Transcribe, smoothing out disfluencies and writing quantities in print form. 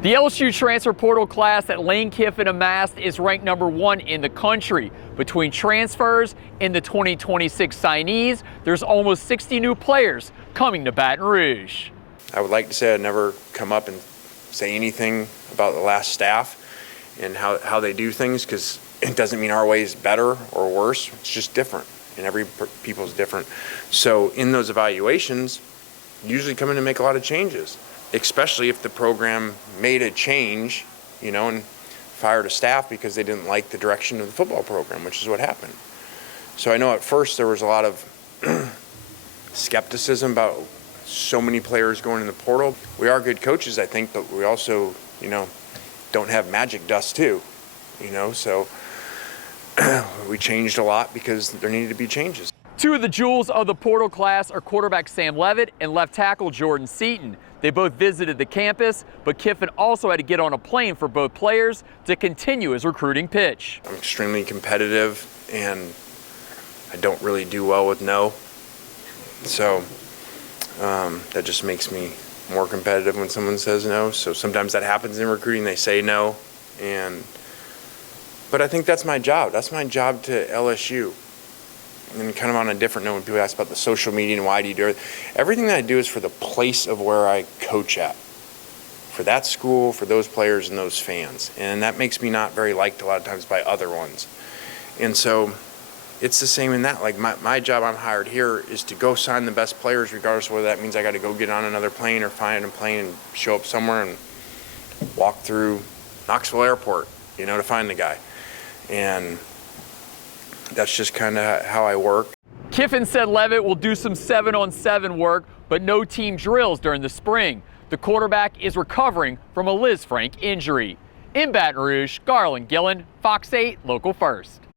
The LSU transfer portal class that Lane Kiffin amassed is ranked #1 in the country. Between transfers and the 2026 signees, there's almost 60 new players coming to Baton Rouge. I would like to say I'd never come up and say anything about the last staff and how they do things, because it doesn't mean our way is better or worse. It's just different, and every people's different. So in those evaluations, usually come in to make a lot of changes, especially if the program made a change, and fired a staff because they didn't like the direction of the football program, which is what happened. So I know at first there was a lot of skepticism about so many players going in the portal. We are good coaches, I think, but we also, don't have magic dust too, so we changed a lot because there needed to be changes. Two of the jewels of the portal class are quarterback Sam Leavitt and left tackle Jordan Seaton. They both visited the campus, but Kiffin also had to get on a plane for both players to continue his recruiting pitch. I'm extremely competitive, and I don't really do well with no. So that just makes me more competitive when someone says no. So sometimes that happens in recruiting. They say no, but I think that's my job. That's my job to LSU. And kind of on a different note, when people ask about the social media and why do you do it, everything that I do is for the place of where I coach at, for that school, for those players and those fans. And that makes me not very liked a lot of times by other ones. And so it's the same in that. Like my job, I'm hired here, is to go sign the best players, regardless of whether that means I got to go get on another plane or find a plane and show up somewhere and walk through Knoxville Airport, to find the guy. And that's just kind of how I work. Kiffin said Leavitt will do some 7-on-7 work, but no team drills during the spring. The quarterback is recovering from a Liz Frank injury. In Baton Rouge, Garland Gillen, Fox 8, Local First.